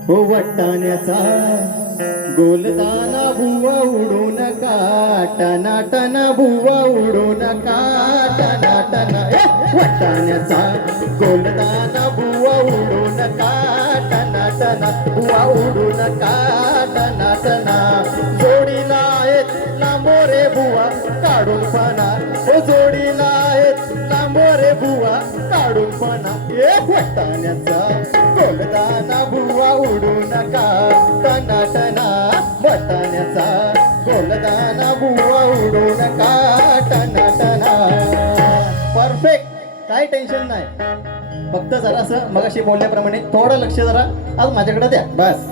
हो वाटाण्याचा गोलदाना बुवा उडू नका, टना टना बुवा उडू नका, टना टना वाटाण्याचा गोलदाना बुवा उडू नका, टना टना बुवा उडू नका, टना टना जोडीला आहेत लांबोरे बुवा काढून पणा, हो जोडीला आहेत लांबोरे बुवा काढून पणा, एक वाटाण्याचा गोलदाना बुवा उडू नका, टना टना वाटाण्याचा गोलदाना बुवा उडू नका, टना टना. परफेक्ट, काही टेन्शन नाही. फक्त जरासं मगाशी बोलल्याप्रमाणे थोडं लक्ष जरा आज माझ्याकडे द्या बस.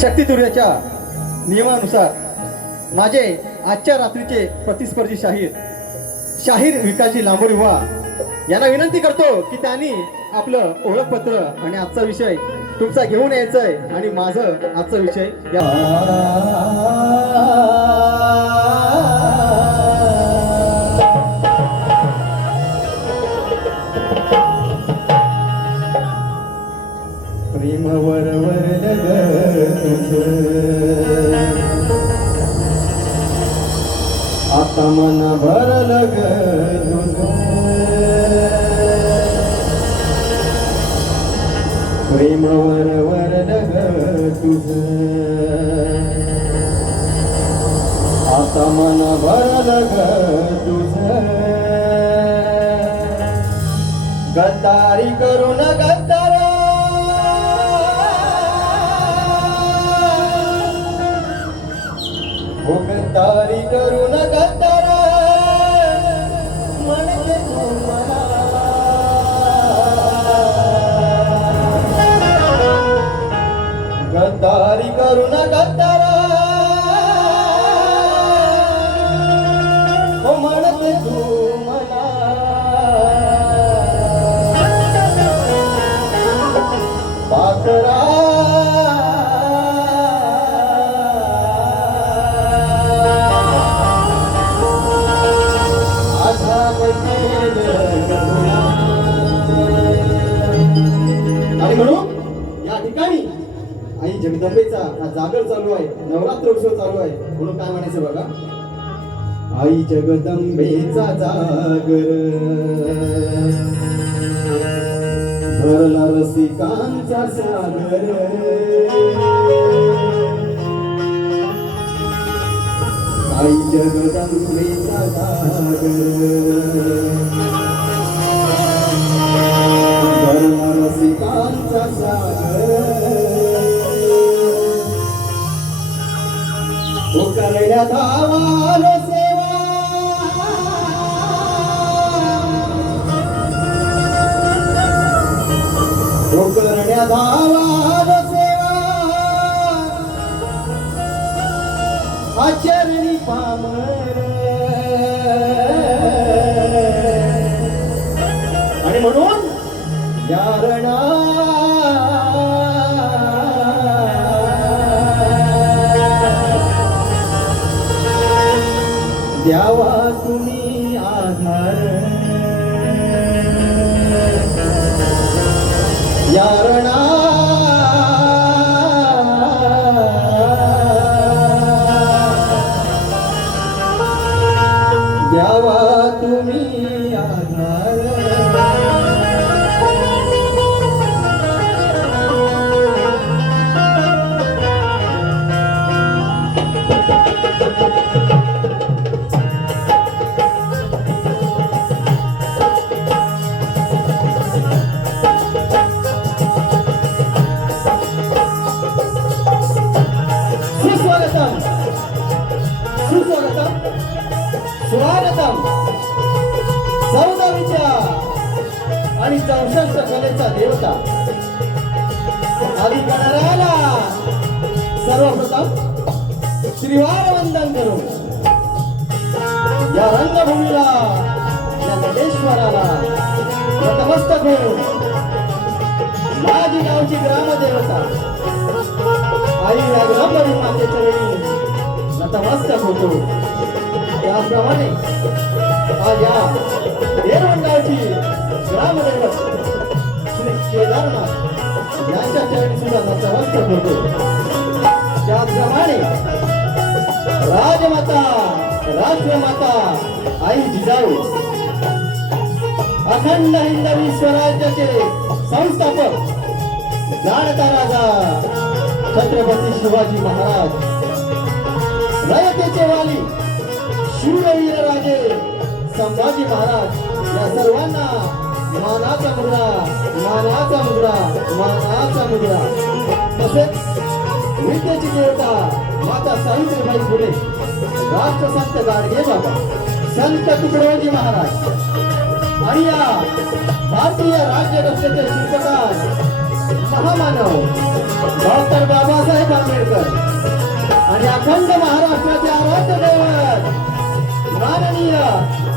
शक्तितुर्याच्या नियमानुसार माझे आजच्या रात्रीचे प्रतिस्पर्धी शाहीर विकासजी लांबोरे बुवा यांना विनंती करतो की त्यांनी आपलं ओळखपत्र आणि आजचा विषय तुमचा घेऊन यायचंय आणि माझं आजचा विषय प्रेमवर आता मन भरलं ग प्रेमवर वरलं ग तुझं, आता मन भरलं ग तुझं, गद्दारी करून गद्दार हो गद्दारी करून गद्दार म्हणते तू मला, गद्दारी करून गद्दार हो म्हणते तू मला, पाखरा आणि म्हणून या ठिकाणी आई जगदंबेचा जागर चालू आहे, नवरात्र उत्सव चालू आहे, म्हणून काय म्हणायचं बघा. आई जगदंबेचा जागर भरला रसिकांचा सागर, आई जगदंबेचा जागर भरला रसिकांचा सागर, ओ करण्यात आवालो सेवा, ओ करण्यात आवालो सेवा, आचरणी पामर, आणि म्हणून यारणा द्यावा तुम्ही आधार, यारणा द्यावा तुम्ही आधार. सुस्वागतम, स्वागतम 14वीच्या आणि 64 कलेचा देवता आदी गणरायाला सर्वप्रथम श्रीवार वंदन करून या रंगभूमीला वटेश्वराला नतमस्तक होऊन माझी गावची ग्रामदेवता आई व्याघ्रांबरी मातेच्या वेळी नतमस्तक होतो. त्याप्रमाणे आज या देवगावची ग्रामदैवत श्री केदारनाथ यांच्या चरणी सुद्धा नतमस्तक होतो. त्याप्रमाणे राजमाता राष्ट्रमाता आई जिजाऊ अखंड हिंदवी स्वराज्याचे संस्थापक जाणता राजा छत्रपती शिवाजी महाराज, रयतेचे वाली शूरवीर राजे संभाजी महाराज या सर्वांना मानाचा मुद्रा मानाचा मुद्रा मानाचा मुद्रा. तसेच विद्येची देवता माता सावित्रीबाई फुले, राष्ट्रसंत गाडगे बाबा, संत तुकडोजी महाराज आणि या भारतीय राज्यघटनेचे शिल्पकार महामानव डॉक्टर बाबासाहेब आंबेडकर आणि अखंड महाराष्ट्राचे आराध्य दैवत माननीय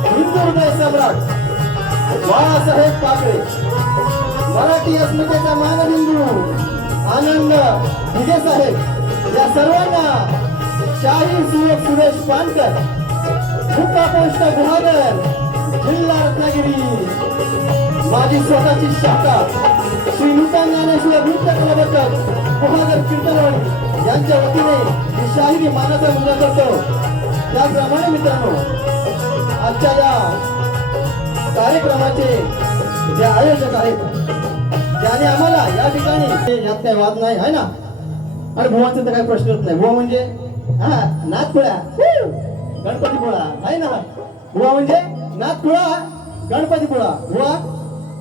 हिंदू हृदय सम्राट बाळासाहेब ठाकरे, मराठी अस्मितेचा मानबिंदू आनंद भिगे साहेब या सर्वांना शाहीर सुयोग सुरेश पानकर, मुक्कापोस्ट गुहागर, जिल्हा रत्नागिरी, माझी स्वतःची शाखा श्री नूतन ज्ञानेश्वर नृत्य कला बचत गुहागर कीर्तनवाडी यांच्या वतीने मी शाहिरी मानाचा मुद्रा करतो. त्याप्रमाणे मित्रांनो, आजच्या या कार्यक्रमाचे जे आयोजक आहेत ज्याने आम्हाला या ठिकाणी यात काही वाद नाही आहे ना, आणि भुवांचा तर काही प्रश्नच नाही. भुवा म्हणजे हा नाथखुळा गणपतीपुळा आहे ना, भुवा म्हणजे नाथखुळा गणपतीपुळा. भुवा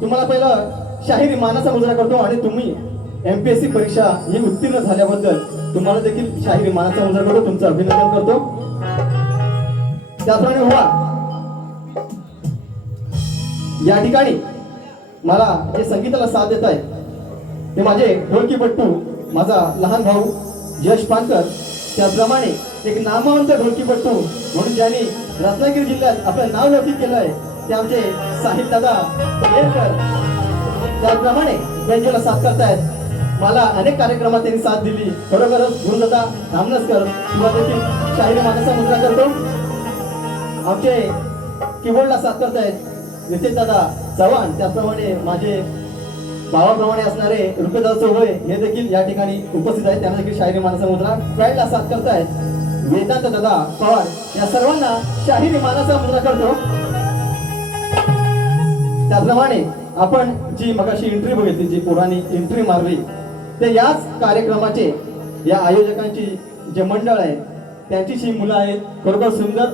तुम्हाला पहिलं शाहिरी मानाचा मुजरा करतो आणि तुम्ही MPSC परीक्षा ही उत्तीर्ण झाल्याबद्दल तुम्हाला देखील शाहिरी मानाचा मुजरा करतो, तुमचं अभिनंदन करतो. त्याप्रमाणे भुवा या ठिकाणी मला जे संगीताला साथ देत आहे ते माझे ढोलकीपट्टू माझा लहान भाऊ यश पानकर. त्याप्रमाणे एक नामवंत ढोलकीपट्टू म्हणून ज्यांनी रत्नागिरी जिल्ह्यात आपलं नाव लौकिक केलं आहे ते आमचे साहिल दादा येरकर. त्याप्रमाणे त्यांच्याला साथ करतायत. मला अनेक कार्यक्रमात त्यांनी साथ दिली. खरोखरच गुरुदादा धामनसकर किंवा देखील शाहिरी मानाचा मुद्रा करतो. आमचे कीबोर्डला साथ करतायत नितीन दादा चव्हाण. त्याप्रमाणे माझे भावाप्रमाणे असणारे रुपेदास चौगळे हे देखील या ठिकाणी उपस्थित आहेत. त्यांना देखील शाहिरी मानाचा मुद्रा पॅडला साथ करतायत. वेदांत दादा पवार या सर्वांना शाहिरी मानाचा मुद्रा करतो. त्याप्रमाणे आपण जी मगाशी एंट्री बघितली, जी पुराणी एंट्री मारली, ते याच कार्यक्रमाचे या आयोजकांची जे मंडळ आहे त्यांची जी मुलं आहेत. खरोखर सुंदर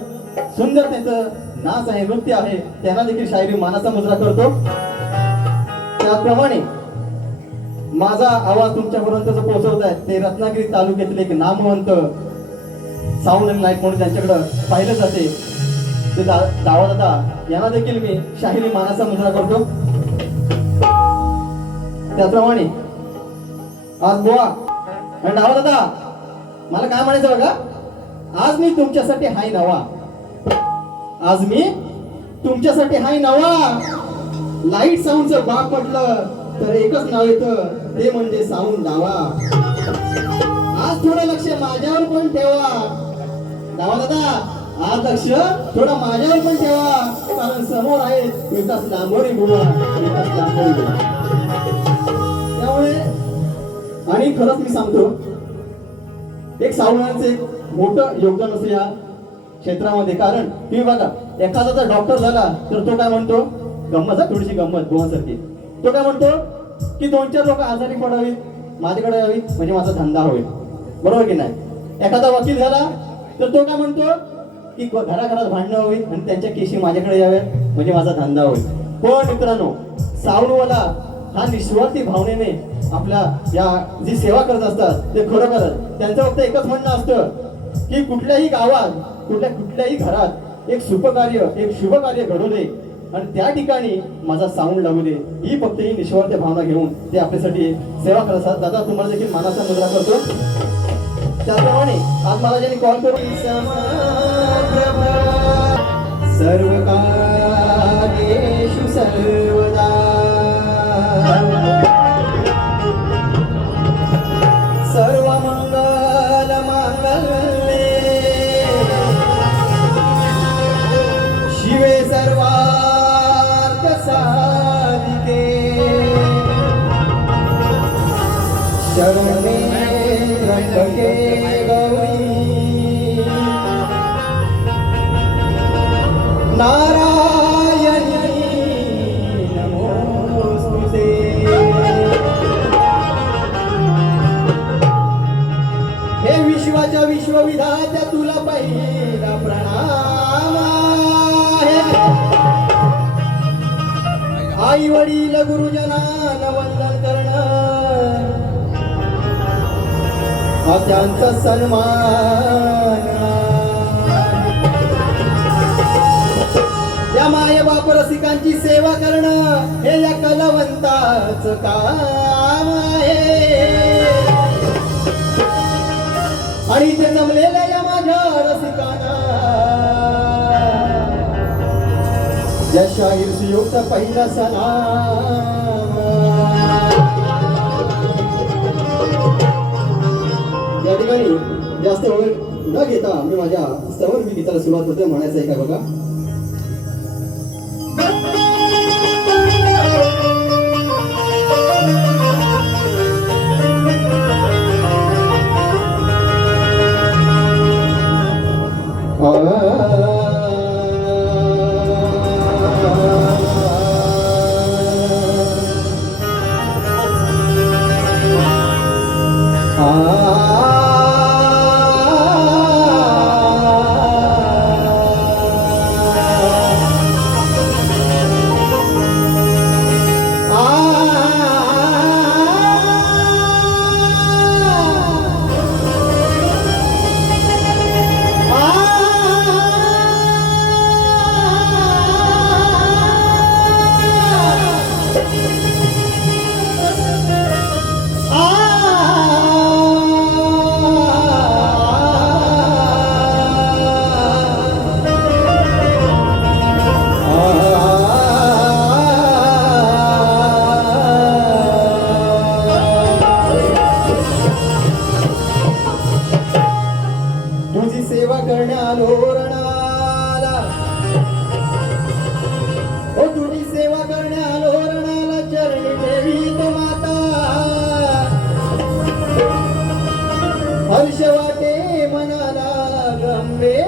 सुंदर त्यांचं नाच आहे, नृत्य आहे. त्यांना देखील शाहिरी मानाचा मुजरा करतो. त्याप्रमाणे माझा आवाज तुमच्यापर्यंत जो पोहोचवत आहे ते रत्नागिरी तालुक्यातील एक नामवंत साऊंड अँड लाईट म्हणून त्यांच्याकडे पाहिलं जाते ते दावा दादा यांना देखील मी शाहिरी मानाचा मुजरा करतो. त्याप्रमाणे आज बुवा आणि डावा दादा मला काय म्हणायचं बघा, आज मी तुमच्यासाठी हाय नवा, आज मी तुमच्यासाठी हाय नवा. लाईट साऊंडचं बाप म्हटलं तर एकच नाव येतं, ते म्हणजे साऊंड डावा. आज थोडं लक्ष माझ्यावर पण ठेवा डावा दादा, आज लक्ष थोडं माझ्यावर पण ठेवा, कारण समोर आहे विकास लांबोरी बुवा, विकास लांबोरी बुवा. त्यामुळे आणि खरंच मी सांगतो, एक साऊंडांचं एक मोठं योगदान असतं या क्षेत्रामध्ये. कारण तुम्ही बघा, एखादा जर डॉक्टर झाला तर तो काय म्हणतो, गंमत आहे थोडीशी गंमत गोवासारखी, तो काय म्हणतो की 2-4 लोक आजारी पडावीत, माझ्याकडे यावीत म्हणजे माझा धंदा होईल, बरोबर की नाही. एखादा वकील झाला तर तो काय म्हणतो की घराघरात भांडणं होईल आणि त्यांच्या केशी माझ्याकडे याव्यात म्हणजे माझा धंदा होईल. पण मित्रांनो, साऊंडवाला हा निस्वार्थी भावनेने आपल्या या जी सेवा करत असतात ते खरोखरच त्यांचं फक्त एकच म्हणणं असतं की कुठल्याही गावात कुठल्याही घरात एक शुभकार्य एक शुभ कार्य घडू दे आणि त्या ठिकाणी माझा साऊंड लागू दे, ही फक्त ही निस्वार्थ भावना घेऊन ते आपल्यासाठी सेवा करत असतात. दादा तुम्हाला देखील मानाचा मुद्रा करतो. त्याप्रमाणे आज मला ज्यांनी कॉल करून सर्व कार्य सर्वदा सर्व मंगल मांगल्ये शिवे सर्वार्थ साधिके शरणे त्र्यंबके गौरी नारायणी नमोस्तुते। हे विश्वाच्या विश्वविधात्या तुला पहिला प्रणाम आहे। आई वडील गुरुजनांना वंदन करणं हा त्यांचा सन्मान। या माय बाप रसिकांची सेवा करणं हे या कलावंताचं काम आहे। आणि ते जमलेल्या या माझ्या रसिकांना या शाहीर सुयोगचा पहिला सलाम। या ठिकाणी जास्त वेळ न घेता मी माझ्या सवर गीताला सुरुवात करते। म्हणायचं आहे का बघा। हर्ष वाटे मनाला गमरे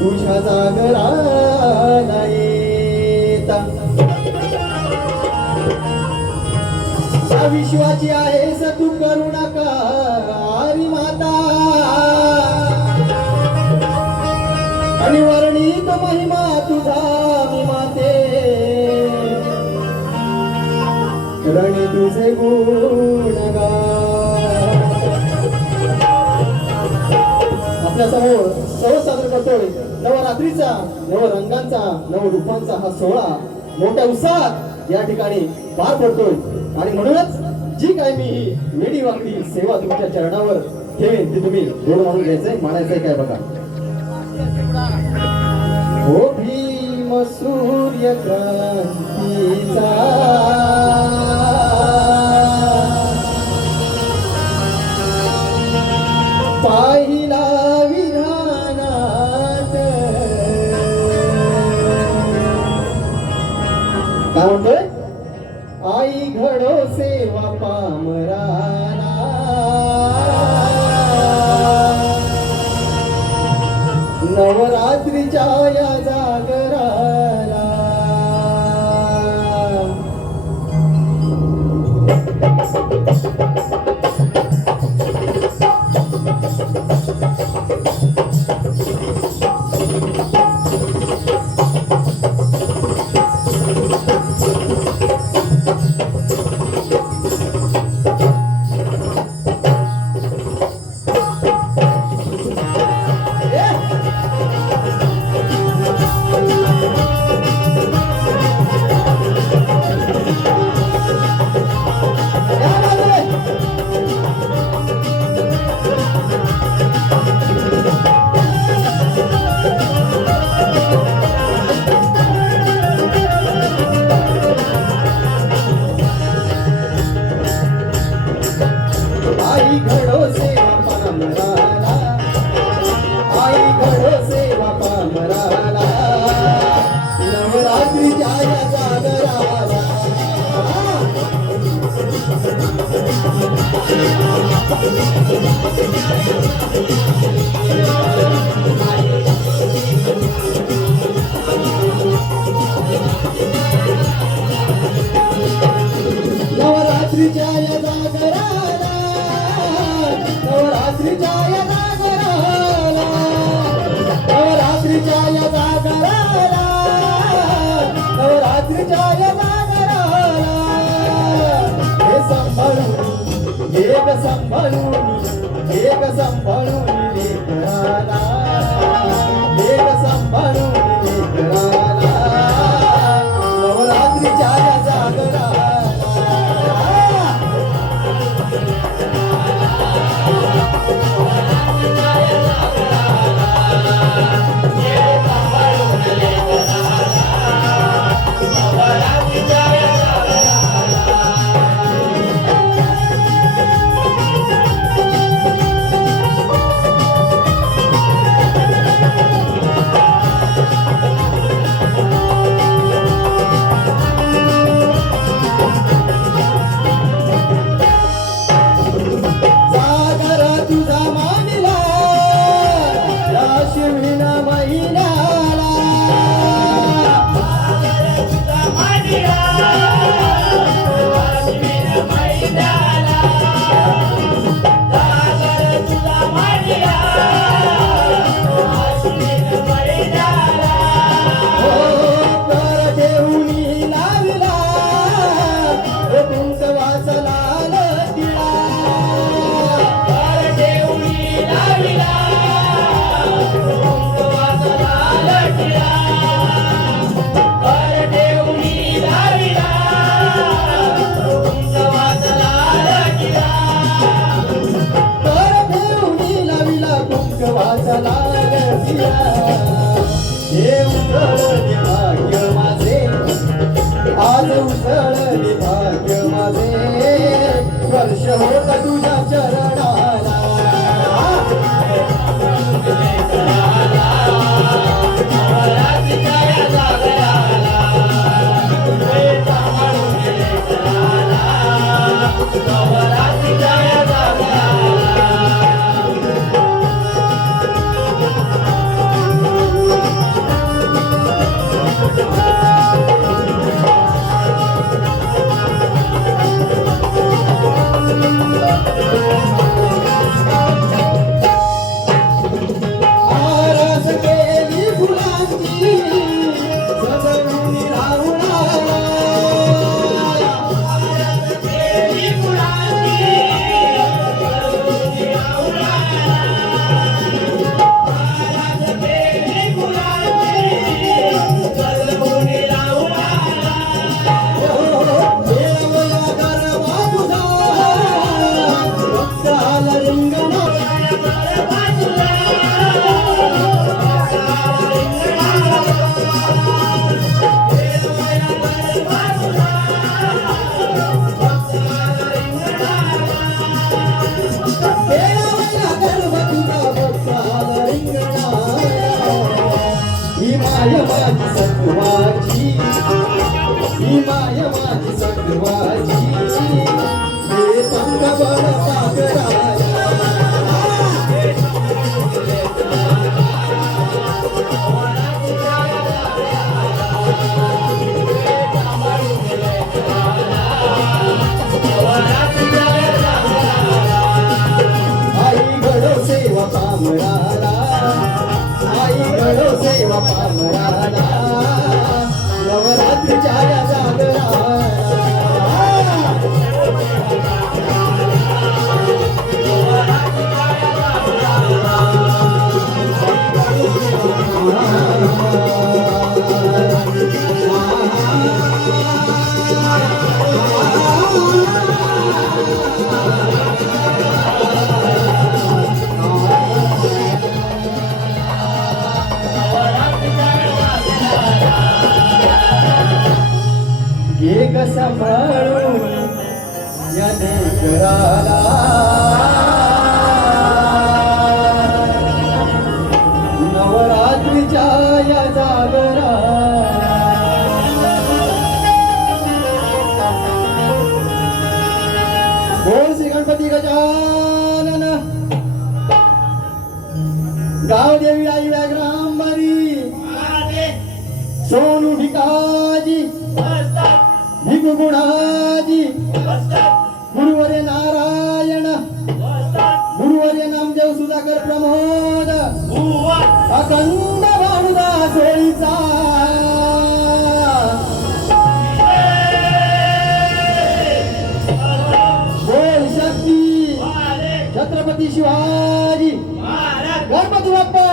तुझ्या जागराला येता। या विश्वाची आहेस तू करू नका आरी माता। आणि वर्णित महिमा तुझा मी माते रणी तुझे गुणगान। आपल्या समोर सहज सादर करतोय नवरात्रीचा नवरंगांचा नवरूपांचा हा सोहळा मोठ्या उत्साहात या ठिकाणी पार पडतोय। आणि म्हणूनच जी काय मी ही वेडी वाकडी सेवा तुमच्या चरणावर ठेवेन ती तुम्ही गोड म्हणून घ्यायचंय म्हणायचंय काय बघा। हो भीम सूर्य क्रांतीचा पाहिला विधानात काय म्हणतोय आई घडो सेवा पामराला नवरात्रीच्या या जागराला। नवरात्रीच्या या जागराला नवरात्रीच्या या जागराला नवरात्रीच्या या जागराला नवरात्रीच्या या जागराला हे सांभाळून एक सांभाळून एक सांभाळून लेकराला एक सांभाळून लेकराला नवरात्रीच्या या जागराला हे उसळले भाग्य माझे आज उसळले भाग्य माझे वर्ष होत तुझ्या चरणाला ही माय माझी सखवाची हे संग बळ पागराया आई गडो सेवा पामराला आई गडो सेवा पामराला नवरात्रीच्या या जागराला एक सांभाळून या लेकराला नवरात्रीच्या या जागराला बोल श्री गणपती गजानन काजी भिगुणाजी गुरुवर्य नारायण गुरुवर्य नामदेव सुधाकर प्रमोद अखंड भानुदास होळीचा बोल शक्ती छत्रपती शिवाजी गणपती बाप्पा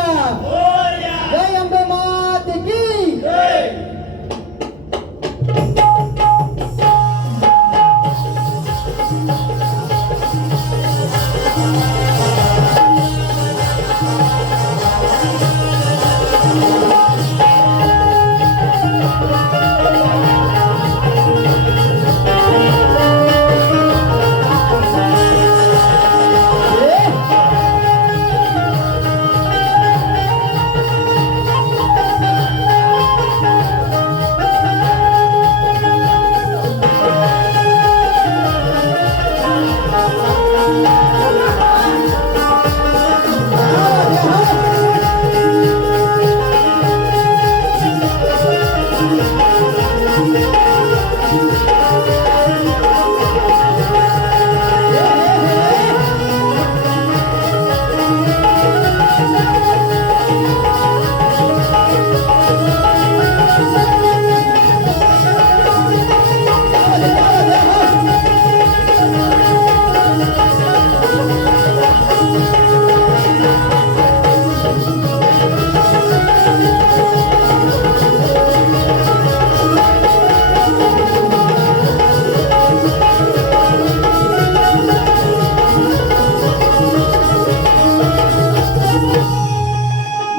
जय अंबे माते की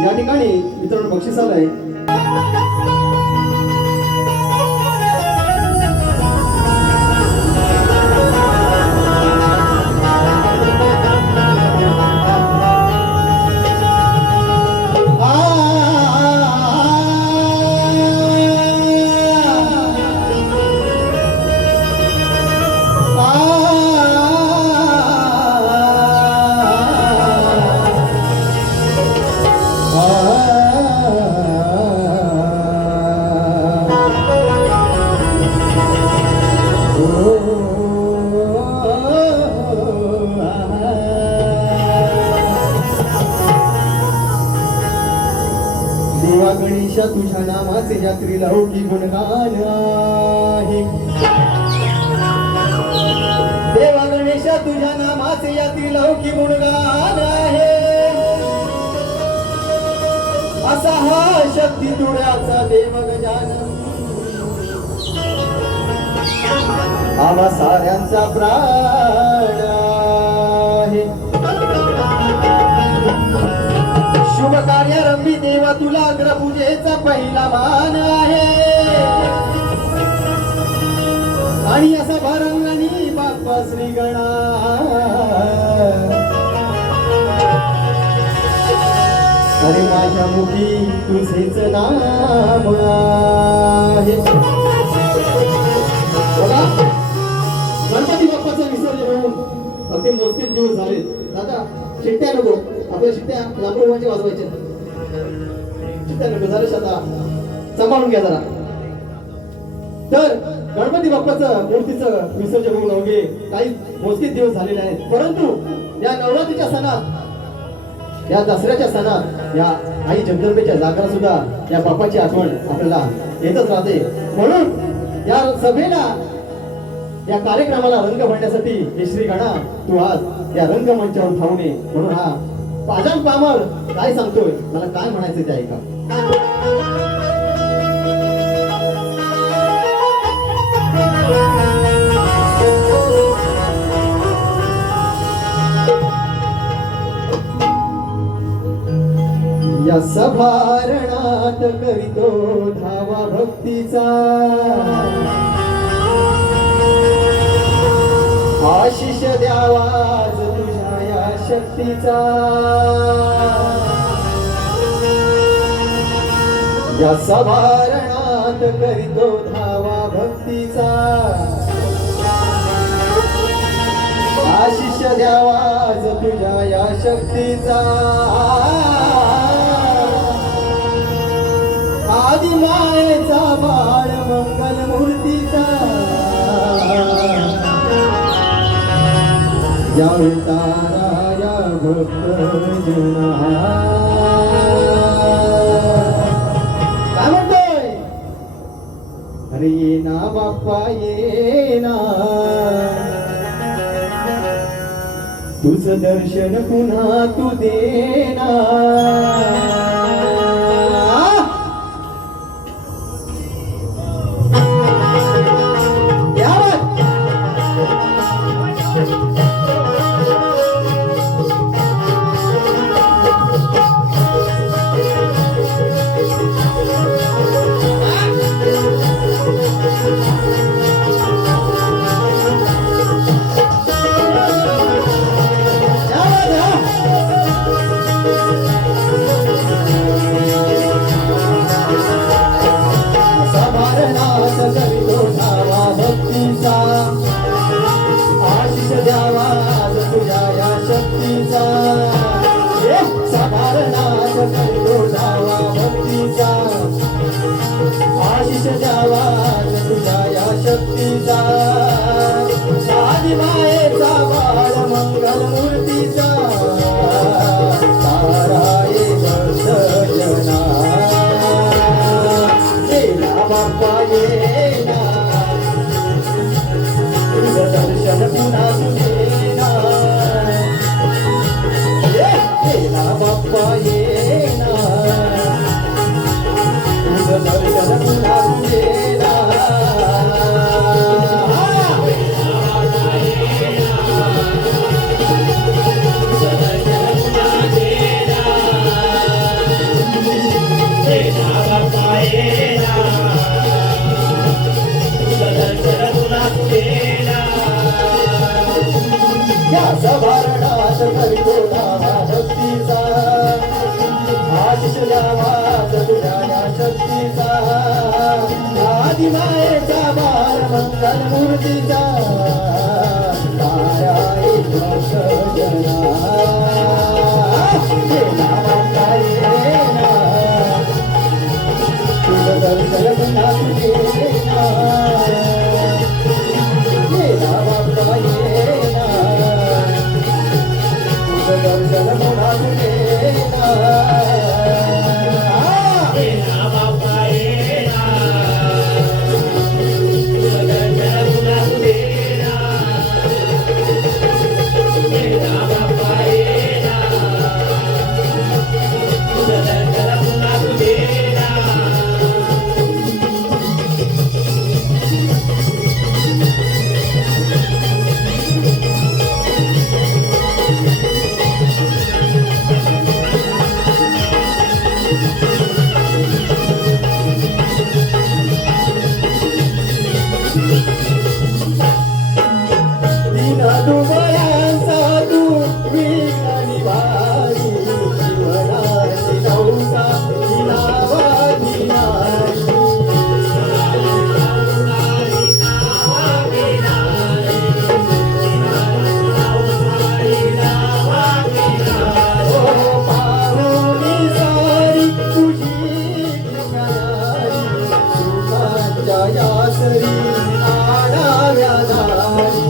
या ठिकाणी मित्रांनो बक्षीस आलंय. देवा गणेशा तुझ्या नामाचे यात्री लौकी गुणगान आहे. देवा गणेशा तुझ्या नामाचे यात्री लौकी गुणगान आहे. असा हा शक्ती तुळ्याचा देव गजानन आम्हा साऱ्यांचा प्राण आहे. शुभ कार्यारंभी देवा तुला अग्रपूजेचा पहिला मान आहे. आणि असा भरंगणी बाप्पा श्री गणा अरे माझ्या मुखी तुझेच नाम आहे. बघा गणपती बाप्पाचं विसर्जन होऊन अगदी मोजकेच दिवस झाले. दादा शिट्ट्या नको, आपल्या शिट्ट्या लांबरोबाचे वाजवायचे. शिट्ट्या नको झाले, आता सांभाळून घ्या जरा. तर गणपती बाप्पाचं मूर्तीचं विसर्जन होऊन अवघे काही मोजकेच दिवस झालेले आहेत. परंतु या नवरात्रीच्या सणात, या दसऱ्याच्या सणात, या आई जगदंबेच्या जागरात सुद्धा या बाप्पाची आठवण आपल्याला येतच राहते. म्हणून या सभेला, या कार्यक्रमाला रंग भरण्यासाठी हे श्री गणा तू आज या रंगमंचावर धावून ये. म्हणून हा पाजाम पामर काय सांगतोय, मला काय म्हणायचं ते ऐका. या सभारणात करीतो धावा भक्तीचा, आशिष द्यावाज तुझ्या या शक्तीचा. या सभारणात करीतो धावा भक्तीचा, आशिष द्यावाज तुझ्या या शक्तीचा. आदि मायेचा बाळ मंगल मूर्तीचा या तारा भक्त जना काय म्हणतोय अरे ये ना बाप्पा ये ना तुझं दर्शन पुन्हा तू देना आशिष द्यावा तुझ्या या शक्तीचा साधारणात करतो धावा भक्तीचा आशिष द्यावा तुझ्या या शक्तीचा आदि मायेचा बाळ मंगल मूर्तीचा ताराये भक्त जना येना बाप्पा येना तुझं दर्शन पुन्हा तू देना येना बाप्पा येना तुझं दर्शन पुन्हा तू देना या सभारणात करतो धावा भक्तीचा आशिष द्यावा तुझ्या या शक्तीचा आदि मायेचा बाळ मंगल मूर्तीचा तारा एक भक्त जना येना बाप्पा येना तुझं दर्शन पुन्हा तू देना येना बाप्पा येना दर्शन पुन्हा तू देना येना बाप्पा येना तुझं दर्शन पुन्हा तू देना येना बाप्पा येना तुझं दर्शन पुन्हा तू देना डोंगरांचा तू विघ्न भारी जीवनाची नौका नावाची नारी पाहुणी सारी तुझी किनारी सुखांच्या यासरी आडाव्या दारी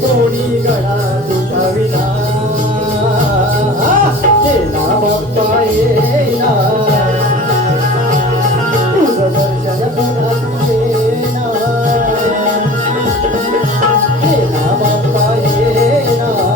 कोणी गळा तुझ्याविना येना बाप्पा येना तुझं दर्शन पुन्हा तू देना येना बाप्पा येना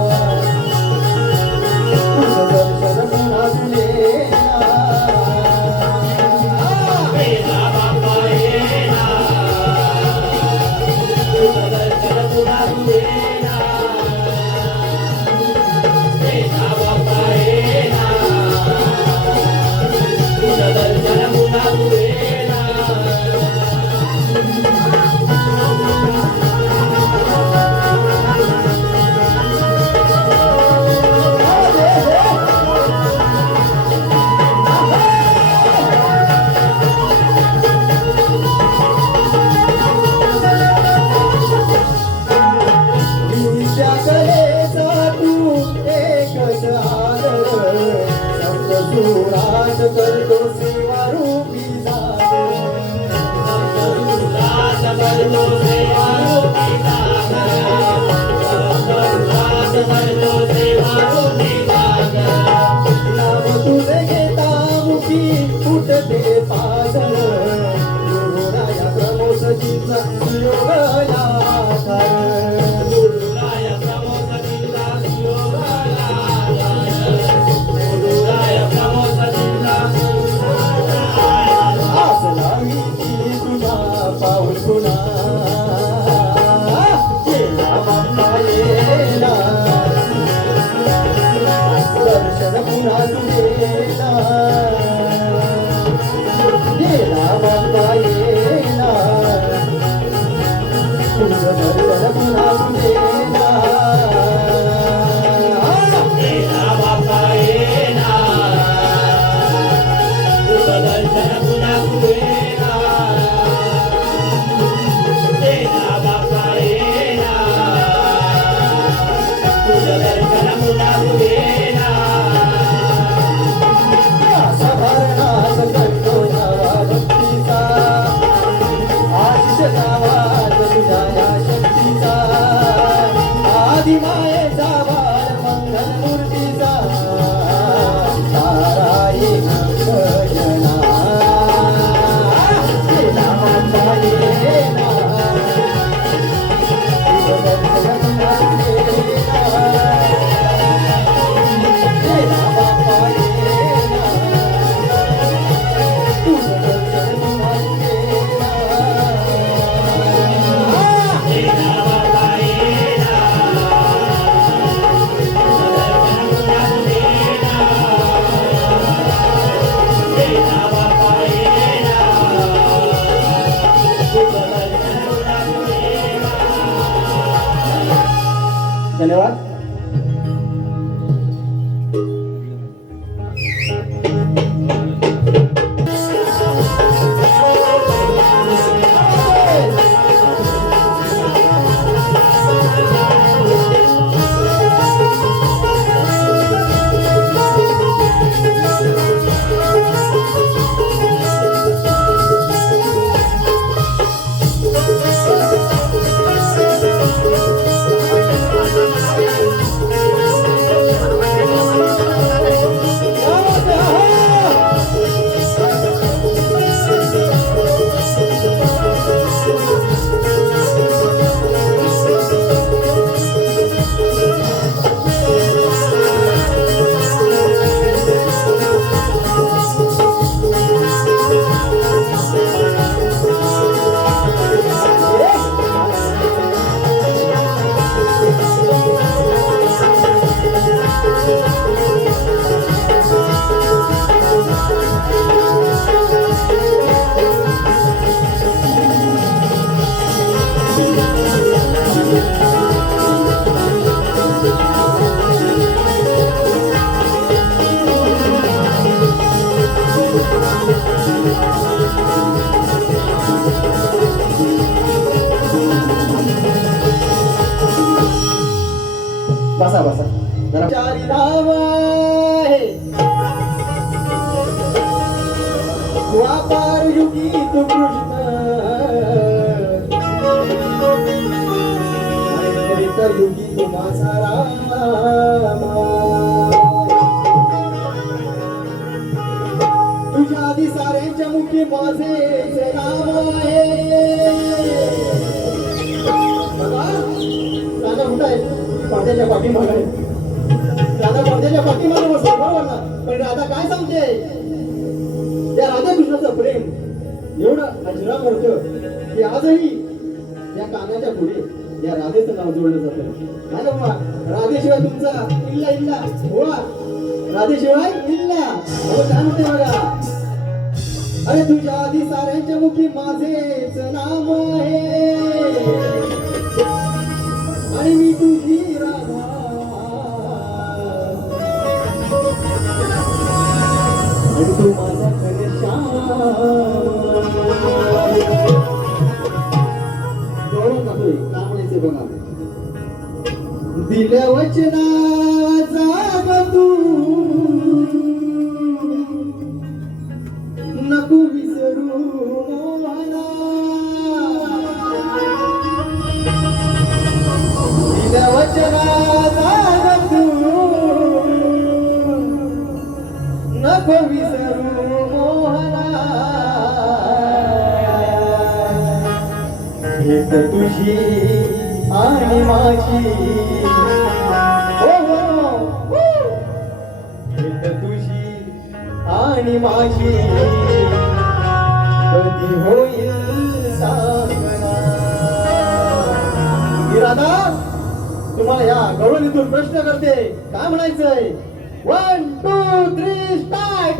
अंतरुरात करतो सेवा रूपी नाम तुझे घेता मुखी फुटते पागल गुरुराया प्रमोदजीचा योगला पाऊल पुन्हा गेला बाप्पा येला दर्शन पुन्हा तुझेला गेला बाप्पा येला तुझं दर्शन पुन्हा तुझेला गेला बाप्पा येला तुझं दर्शन पुन्हा तुझेला मायेचा बाळ मंगल मूर्तीचा ताराई भजना गेला बाप्पा येला गेला बाप्पा येला तुझं दर्शन पुन्हा गेला धन्यवाद. बसा बसा जरा चारी राम आहे द्वापार युगी तू कृष्ण युगी तू माझा रामा तुझ्या आधी साऱ्यांच्या मुखी माझे नाम आहे राजा कुठं आहे पडद्याच्या पाठीमागे राधा पडद्याच्या पाठीमागे बसतो बरोबर ना पण राधा काय सांगते त्या राधाकृष्णाचं प्रेम एवढं अजराम होतं की आजही या कानाच्या पुढे या राधेचं नाव जोडलं जातं नाही ना बाबा राधेशिवाय तुमचा इल्ला इल्ला बोळा राधेशिवाय इल्ला काय म्हणते बघा अरे तुझ्या आधी साऱ्यांच्या मुखी माझेच नाम आहे आणि मी तुझी राधा आणि तू माझा घनश्याम बघा दिल्या वचनाचा तू नको विसरू मोहना दिल्या वचनाचा तू नको विसरू मोहना भेट तुझी आणि माझी भेट तुझी आणि माझी कधी होईल सांगना मी राधा तुम्हाला या गवळणीतून प्रश्न करते काय म्हणायचंय 1 2 3 स्टार्ट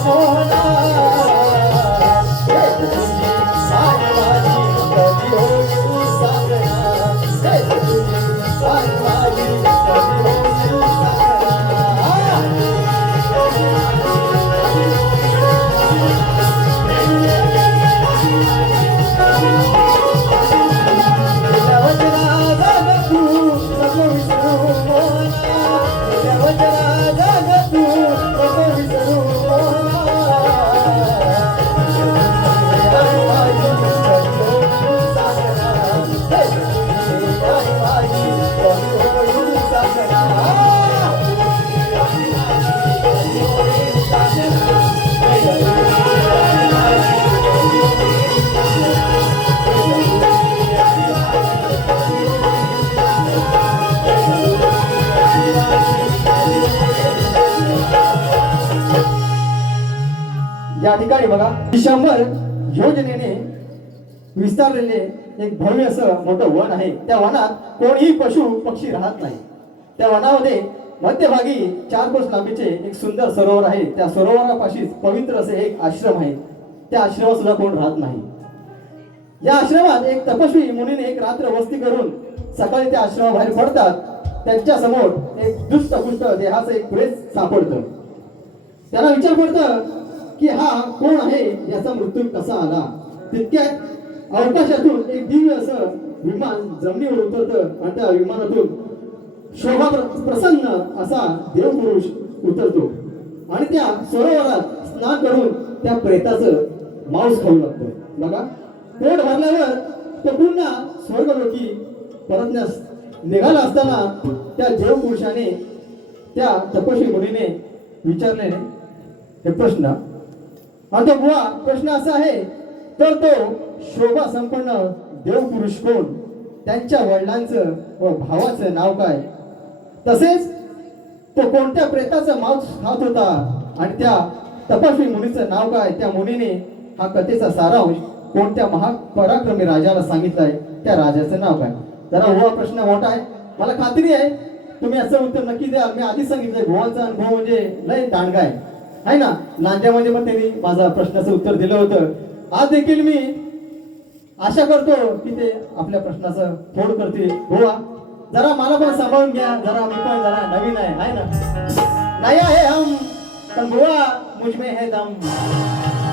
मोहना या ठिकाणी बघा 100 योजनेने विस्तारलेले एक भव्य असं मोठं वन आहे. त्या वनात कोणीही पशु पक्षी राहत नाही. त्या वनामध्ये मध्यभागी 4 कोस लांबीचे एक सुंदर सरोवर आहे. त्या सरोवरापाशीच पवित्र असे एक आश्रम आहे. त्या आश्रमात सुद्धा कोण राहत नाही. या आश्रमात एक तपस्वी मुनीने एक रात्र वस्ती करून सकाळी त्या आश्रमाबाहेर पडतात. त्यांच्या समोर एक दुष्टपुष्ट देहाचं एक प्रेत सापडतं. त्याला विचार पडतं की हा कोण आहे, याचा मृत्यू कसा आला. तितक्यात अवकाशातून एक दिव्य असं विमान जमिनीवर उतरतं आणि त्या विमानातून शोभा प्रसन्न असा देवपुरुष उतरतो आणि त्या सरोवरात स्नान करून त्या प्रेताचं मांस खाऊ लागतो. बघा, पोट भरल्यावर तो पुन्हा स्वर्गलोकी परतण्यास निघाला असताना त्या देवपुरुषाने त्या तपस्वी मुनीने विचारलेले हे प्रश्न, आणि तो बुवा प्रश्न असा आहे, तर तो शोभा संपन्न देवपुरुष कोण, त्यांच्या वडिलांचं व भावाचं नाव काय, तसेच तो कोणत्या प्रेताचं मांस खात होता आणि त्या तपस्वी मुनीचं नाव काय. त्या मुनीने हा कथेचा सारांश कोणत्या महापराक्रमी राजाला सांगितलाय, त्या राजाचं नाव काय. जरा हा प्रश्न मोठा आहे. मला खात्री आहे तुम्ही याचं उत्तर नक्की द्याल. मी आधी सांगितलंय भुवाचा अनुभव म्हणजे लय दांडगा आहे ना. नांद्यामध्ये पण त्यांनी माझा प्रश्नाचं उत्तर दिलं होतं. आज देखील मी आशा करतो की ते आपल्या प्रश्नाचं फोड करतील. बुवा जरा मला पण सांभाळून घ्या, जरा मी पण जरा नवीन आहे ना. नाही आहे हम, पण बुवा मुझमे है दम,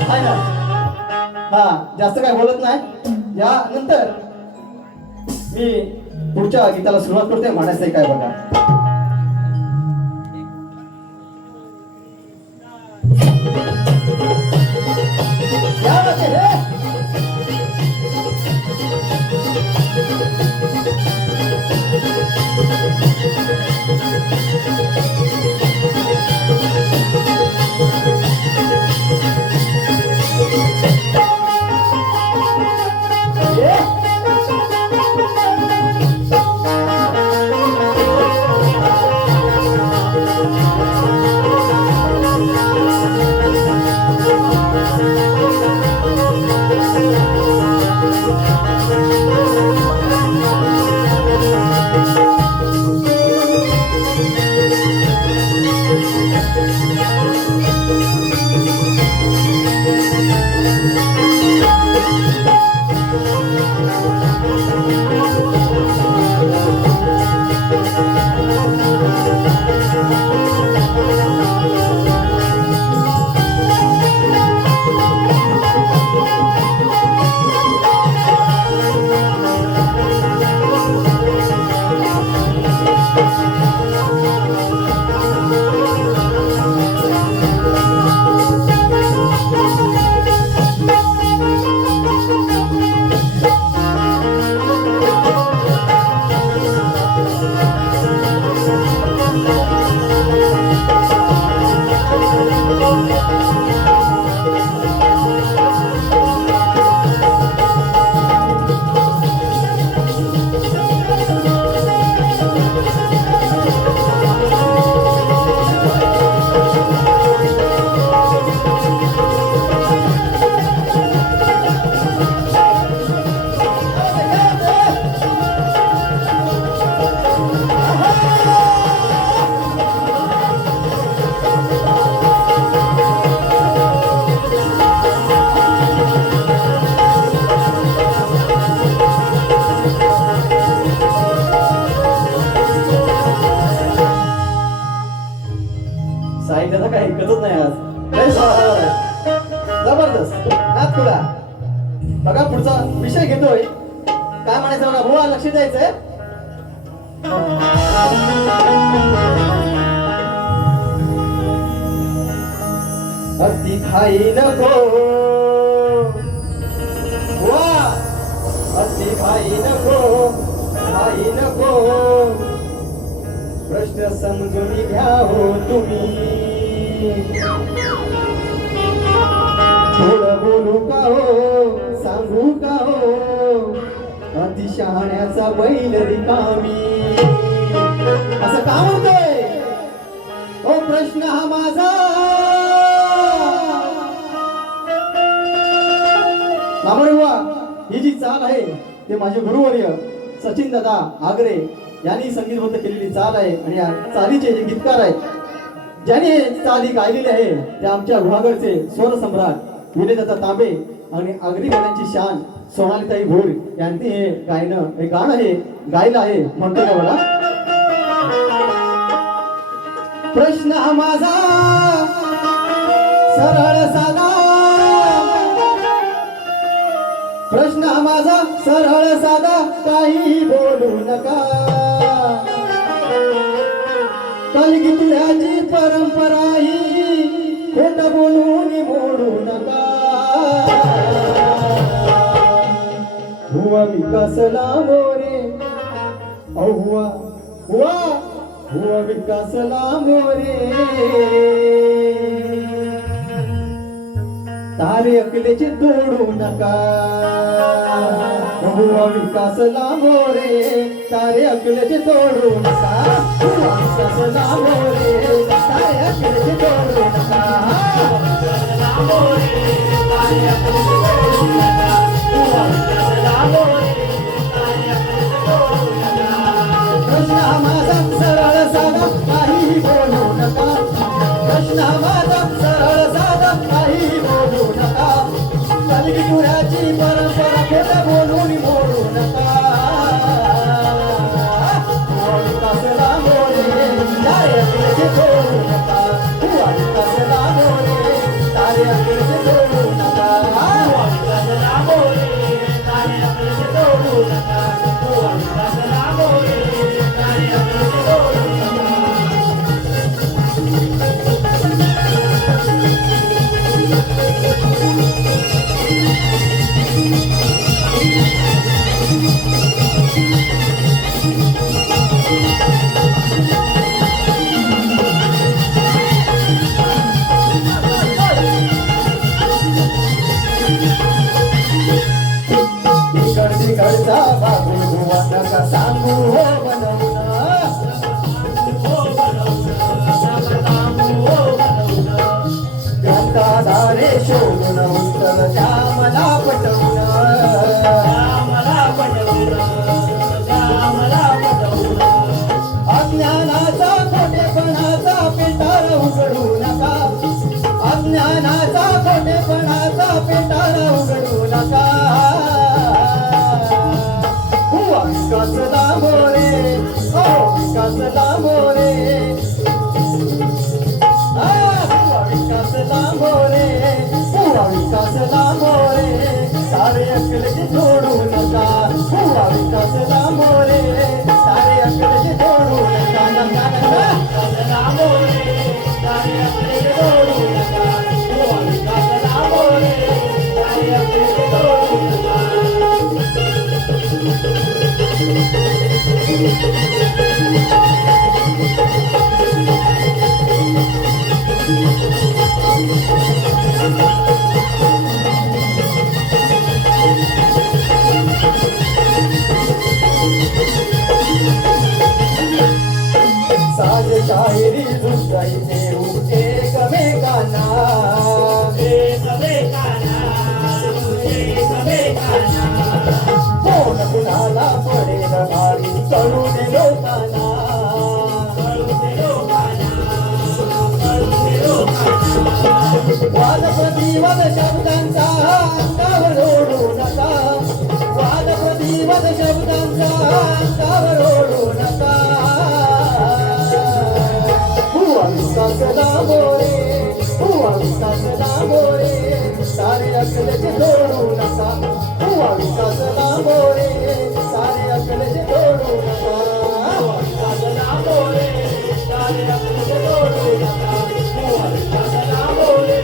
आहे ना. हा, जास्त काय बोलत नाही. यानंतर मी पुढच्या गीताला सुरुवात करते. म्हणायचंय काय बघा. साहित्याचा काही ऐकतच नाही आज. जबरदस्त नाच तुला. बघा पुढचा विषय घेतोय. काय म्हणायचं बघा. बुवा लक्ष द्यायचंय. अति खाई नको बुवा, अति खाई नको, खाई नको. प्रश्न समजून घ्या हो तुम्ही. थोडं बोलू का हो, सांगू का हो, अति शहाण्याचा बैल रिकामी. असं का म्हणतोय ओ प्रश्न हा माझा. अमरवा ही जी चाल आहे ते माझे गुरुवर्य सचिन दादा आगरे यांनी संगीतबद्ध केलेली चाल आहे आणि या चालीचे जे गीतकार आहेत ज्यांनी हे चाली गायलेली आहे ते आमच्या गुहागरचे स्वर सम्राट विनयदादा तांबे आणि आगरी गाण्यांची शान सोनालीताई भोर यांनी हे गाणं हे गायलं आहे. म्हणतो का मला प्रश्न हा माझा सरळ साधा, प्रश्न हा माझा सरळ साधा, काही बोलू नका. कलगीतुळ्याची परंपरा ही खोट बोलून मोडू नका. हुआ विकासला मोरे हुआ हुआ हुआ विकासला मोरे, तारे अकलेचे तोडू नका. हुआ विकासला मोरे, तारे अकलेचे तोडू नका. हुआ विकासला मोरे, तारे अकलेचे तोडू नका. प्रश्न माझा सरळ साधा, काही बोलू नका. प्रश्न माझा सरळ साधा, काही बोलू नका. कलगीतुळ्याची परंपरा खोट बोलून मोडू नका. हुआ विकासला मोरे, तारे अकलेचे तोडू नका. हुआ विकासला मोरे, तारे अकलेचे तोडू नका. हुआ विकासला मोरे, तारे अकलेचे तोडू नका. हुआ विकासला मोरे, तारे अकलेचे तोडू नका. तिकडचा बाबू हुआ नका सांगू हो बनवून. ग्रंथाधारे शोधून उत्तर द्या मला पटवून. अज्ञानाचा खोटेपणाचा पेटार उघडू नका. अज्ञानाचा खोटेपणाचा पेटार उघडू नका. हुआ विकासला मोरे, ओ विकासला मोरे. हुआ विकासला मोरे, हुआ विकासला मोरे. सारे अकलेचे तोडू नका. हुआ विकासला मोरे, सारे अकलेचे तोडू नका. विकासला मोरे, सारे अकलेचे तोडू नका. हुआ विकासला मोरे, सारे अकलेचे तोडू नका. साज शायरी झुंजाई देऊ एकमेकांना. कोण कुणाला पडेल भारी कळून लोकांना. वाद प्रतिवाद शब्दांचा अंगावर ओढू नका. वाद प्रतिवाद शब्दांचा अंगावर ओढू नका. हुआ विकासला मोरे, हुआ विकासला मोरे. सारे अकलेचे तोडू नका. हुआ विकासला मोरे, सारे अकलेचे तोडू नका. हुआ विकासला मोरे, सारे अकलेचे तोडू नका. हुआ विकासला मोरे,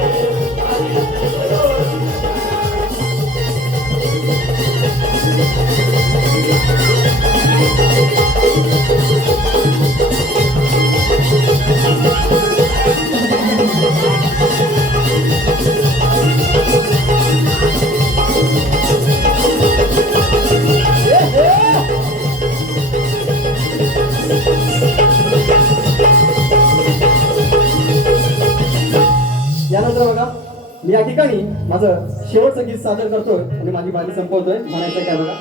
सारे अकलेचे तोडू यानंतर बघा मी या ठिकाणी माझं शेवटचं गीत सादर करतोय आणि माझी बाजी संपवतोय. म्हणायचंय काय बघा.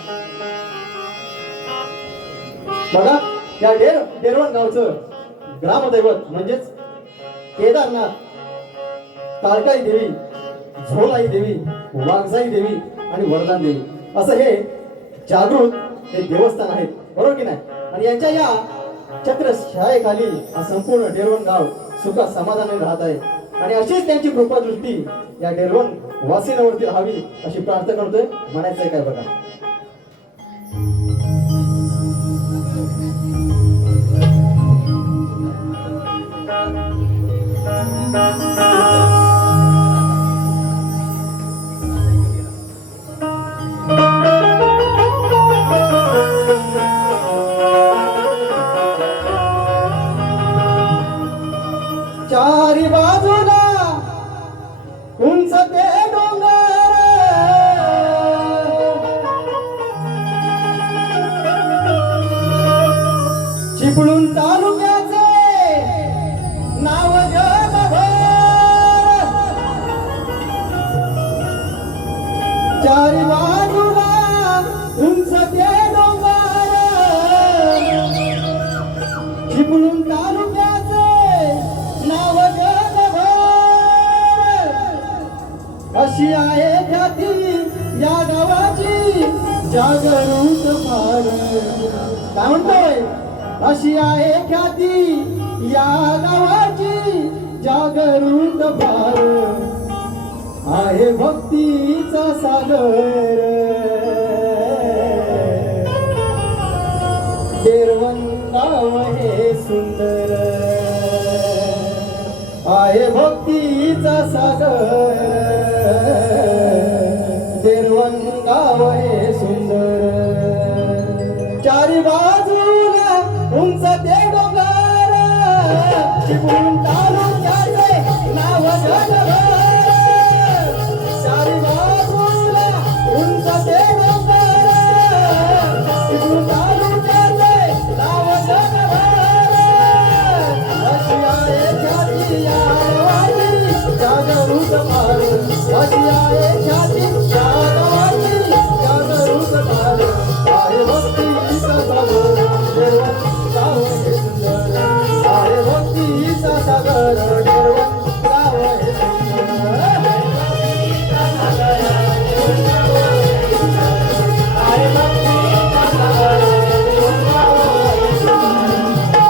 बघा या डेरवण गावचं ग्रामदैवत म्हणजेच केदारनाथ, काळकाई देवी, झोलाई देवी, वाघजाई देवी आणि वरदान देवी असं हे जागृत हे देवस्थान आहेत, बरोबर की नाही. आणि यांच्या या छत्रछायेखाली हा संपूर्ण डेरवण गाव सुखा समाधानाने राहत आहे. आणि अशीच त्यांची कृपा दृष्टी या डेरवण वासिनावरती राहावी अशी प्रार्थना करतोय. म्हणायचंय काय बघा. चारी बाजूला उंच ते डोंगर, चिपळूण तालुक्याचे नाव जगभर. चारी बाजूला उंच ते डोंगर, चिपळूण तालुक्याचे नाव जगभर. अशी आहे ख्याती या गावाची जागरूक फार. काय म्हणतोय. अशी आहे ख्याती या गावाची जागरूक फार. आहे भक्तीचा सागर डेरवण गाव हे सुंदर. आहे भक्तीचा सागर डेरवण गाव हे सुंदर. चारी बाजूला उंच ते डोंगर, चिपळूण तालुक्याचे नाव जगभर. चारी बाजूला उंच ते डोंगर, चिपळूण तालुक्याचे नाव जगभर. अशी आहे ख्याती या गावाची जागरूक फार. अशी आहे ख्याती या गावाची जागरूक फार. आहे भक्तीचा सागर डेरवण गाव हे सुंदर. आहे भक्तीचा सागर डेरवण गाव हे सुंदर. आहे भक्तीचा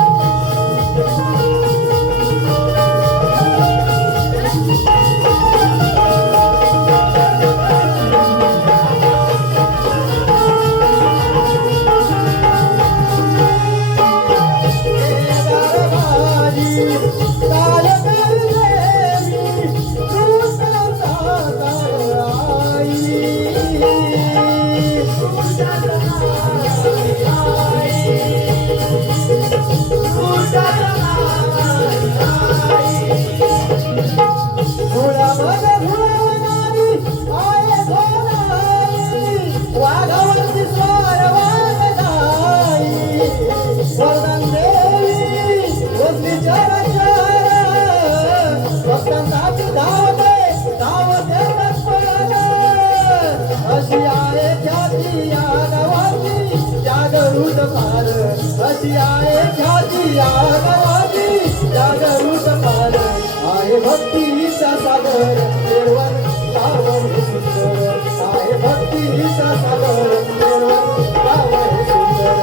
सागर डेरवण गाव हे सुंदर. अशी आहे ख्याती या गावाची जागरूक फार. आहे भक्तीचा सागर डेरवण गाव हे सुंदर. आहे भक्तीचा सागर डेरवण गाव हे सुंदर.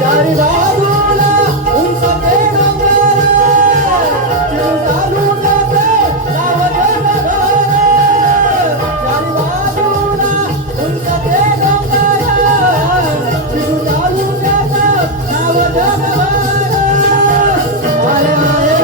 चारी बाजूला उंच ते डोंगर, चिपळूण तालुक्याचे नाव जगभर. चारी बाजूला उंच ते डोंगर, चिपळूण तालुक्याचं नाव जगभर. आहे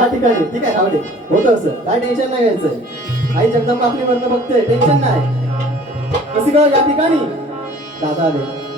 या ठिकाणी ठीक आहे राहू दे होतं असं काय टेन्शन नाही घ्यायचं आई जगदंबा आपली वरनं बघते टेन्शन नाही कशी गाव या ठिकाणी दादा आले